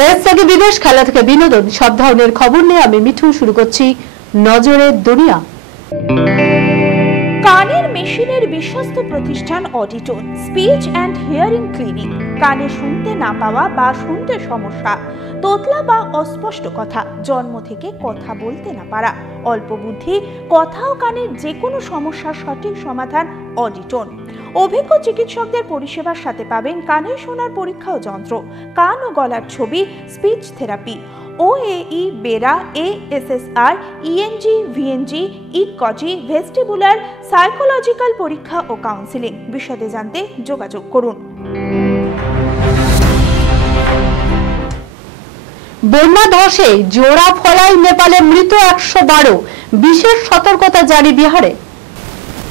দেশ থেকে বিদেশ, খেলা থেকে বিনোদন, সব ধরনের খবর নিয়ে আমি মিঠু শুরু করছি নজরের দুনিয়া। কানের মেশিনের বিশ্বস্ত প্রতিষ্ঠান Auditone speech and hearing clinic. কানে শুনতে না পাওয়া বা শুনতে সমস্যা, তোতলা বা অস্পষ্ট কথা, জন্ম থেকে কথা বলতে না পারা, অল্প বুদ্ধি, কথা ও কানের যে কোনো সমস্যার সঠিক সমাধান অডিটোন। অভিজ্ঞ চিকিৎসকদের পরিষেবার সাথে পাবেন কানের শোনার পরীক্ষা ও যন্ত্র, কান ও গলার ছবি, speech therapy, OAE, BERA, ASSR, ENG, VNG, ইকজি, ভেস্টিবুলার, সাইকোলজিক্যাল পরীক্ষা ও কাউন্সিলিং। বিশদে জানতে যোগাযোগ করুন। বন্যা ধসে জোড়া ফলায় নেপালে মৃত 112, বিশেষ সতর্কতা জারি বিহারে।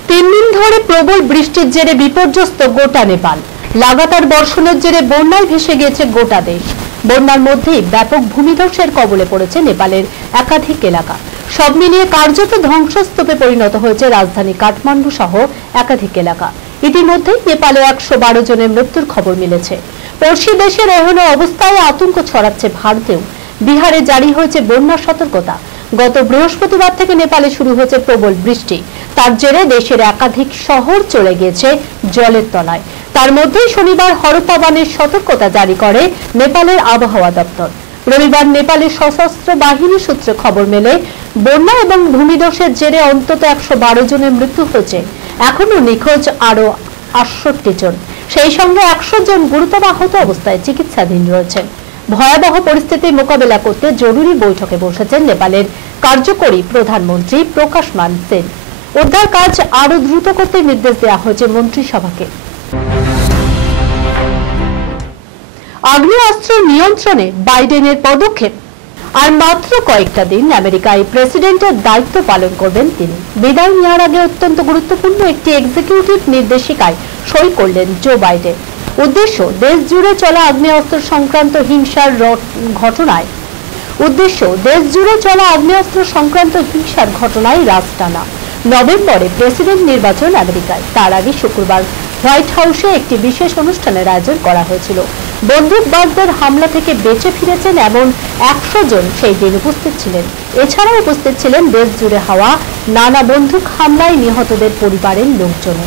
3 দিন ধরে প্রবল বৃষ্টির জেরে বিপর্যস্ত গোটা নেপাল। লাগাতার বর্ষণের জেরে বন্যায় ভেসে গেছে গোটা দেশ। বন্যার মধ্যেই ব্যাপক ভূমিধসের কবলে পড়েছে নেপালের একাধিক এলাকা। সব মিলিয়ে কার্যত ধ্বংসস্তূপে পরিণত হয়েছে রাজধানী কাঠমান্ডু সহ একাধিক এলাকা। ইতিমধ্যেই নেপালে 112 জনের মৃত্যুর খবর মিলেছে। পড়শি দেশের এহেন অবস্থায় আতঙ্ক ছড়াচ্ছে ভারতেও। বিহারে জারি হয়েছে বন্যা সতর্কতা। গত বৃহস্পতিবার থেকে নেপালে শুরু হয়েছে প্রবল বৃষ্টি। তার জেরে দেশের একাধিক শহর চলে গেছে জলের তলায়। তার মধ্যেই শনিবার হরপাবানের সতর্কতা জারি করে নেপালের আবহাওয়া দপ্তর। রবিবার নেপালের সশস্ত্র বাহিনী সূত্রে খবর মেলে বন্যা এবং ভূমিধসের জেরে অন্তত 112 জনের মৃত্যু হয়েছে। এখনো নিখোঁজ আরো 68 জন। সেই সঙ্গে 100 জন গুরুতর আহত অবস্থায় চিকিৎসাধীন রয়েছেন। ভয়াবহ পরিস্থিতি মোকাবেলা করতে জরুরি বৈঠকে বসেছেন নেপালের কার্যকরী প্রধানমন্ত্রী প্রকাশমান সেন। উদ্ধার কাজ আরো দ্রুত করতে নির্দেশ দেওয়া হয়েছে মন্ত্রিসভাকে। আগ্নেয়াস্ত্র নিয়ন্ত্রণে বাইডেনের পদক্ষেপ। আর মাত্র কয়েকটা দিন আমেরিকায় প্রেসিডেন্টের দায়িত্ব পালন করবেন তিনি। বিদায় নেওয়ার আগে অত্যন্ত গুরুত্বপূর্ণ একটি এক্সিকিউটিভ নির্দেশিকায় সই করলেন জো বাইডেন। উদ্দেশ্য দেশ জুড়ে চলা আগ্নেয়াস্ত্র সংক্রান্ত হিংসার ঘটনায় রাজ টানা। নভেম্বরে প্রেসিডেন্ট নির্বাচন আমেরিকায়। তার আগে শুক্রবার হোয়াইট হাউসে একটি বিশেষ অনুষ্ঠানের আয়োজন করা হয়েছিল। বন্দুকবাজদের হামলা থেকে বেঁচে ফিরেছেন এমন 100 জন সেই দিন উপস্থিত ছিলেন। এছাড়াও উপস্থিত ছিলেন দেশ জুড়ে হওয়া নানা বন্দুক হামলায় নিহতদের পরিবারের লোকজন।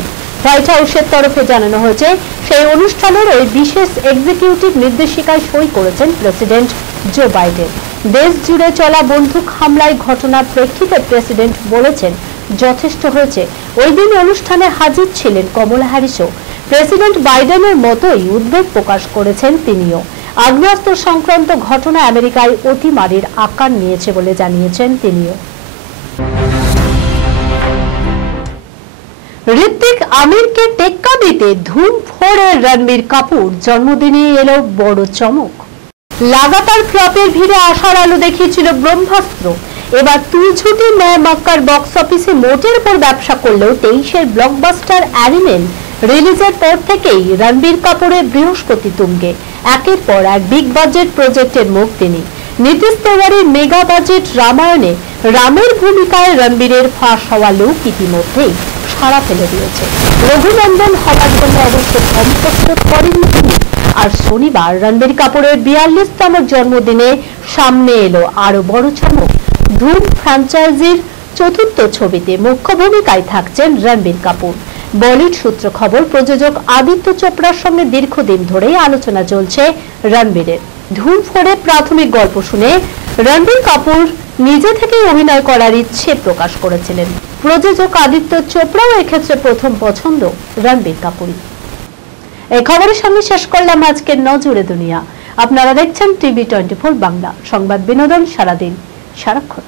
হোয়াইট হাউসের তরফে জানানো হয়েছে সেই অনুষ্ঠানের ওই বিশেষ এক্সিকিউটিভ নির্দেশিকায় সই করেছেন প্রেসিডেন্ট জো বাইডেন। দেশ জুড়ে চলা বন্দুক হামলায় ঘটনার প্রেক্ষিতে প্রেসিডেন্ট বলেছেন যথেষ্ট হয়েছে। ওই দিন অনুষ্ঠানে হাজির ছিলেন কমলা হ্যারিসও। প্রেসিডেন্ট বাইডেনের মতোই উদ্বেগ প্রকাশ করেছেন তিনিও। আগ্নেয়াস্ত্র সংক্রান্ত ঘটনা আমেরিকায় অতিমারীর আকার নিয়েছে বলে জানিয়েছেন তিনিও। ঋত্বিক আমিরকে টেক্কা দিতে ধুম ফোড়ে রণবীর কাপুর। জন্মদিনে এলো বড় চমক। লাগাতার ফ্লপের ভিড়ে আশার আলো দেখিয়েছিল ব্রহ্মাস্ত্র। এবার তুলছুটি ন্যায় মক্কার বক্স অফিসে মোটের উপর ব্যবসা করলেও 23-এর ব্লকবাস্টার অ্যানিমেল রিলিজের পর থেকেই রণবীর কাপুরের বৃহস্পতি তুঙ্গে। একের পর এক বিগ বাজেট প্রজেক্টের মুখ তিনি। নীতিশ তিওয়ারির মেগা বাজেট রামায়ণে রামের ভূমিকায় রণবীরের ফাঁস হওয়া লুক ইতিমধ্যেই সাড়া ফেলে দিয়েছে। রঘুনন্দন হওয়ার জন্য অবশ্য কম প্রস্তুত করেননি তিনি। আর শনিবার রণবীর কাপুরের 42তম জন্মদিনে সামনে এলো আরো বড় চমক। ধুম ফ্র্যাঞ্চাইজির 4র্থ ছবিতে মুখ্য ভূমিকায় থাকছেন রণবীর কাপুর। বলিউড সূত্র খবর, প্রযোজক আদিত্য চোপড়ার সঙ্গে দীর্ঘদিন ধরেই আলোচনা চলছে রণবীরের। ধুম ফোরে প্রাথমিক গল্প শুনে রণবীর কাপুর নিজে থেকেই অভিনয় করার ইচ্ছে প্রকাশ করেছিলেন। প্রযোজক আদিত্য চোপড়াও এক্ষেত্রে প্রথম পছন্দ রণবীর কাপুরই। এই খবরের সঙ্গে শেষ করলাম আজকের নজরে দুনিয়া। আপনারা দেখছেন টিভি 24 বাংলা, সংবাদ বিনোদন সারাদিন সারাক্ষণ।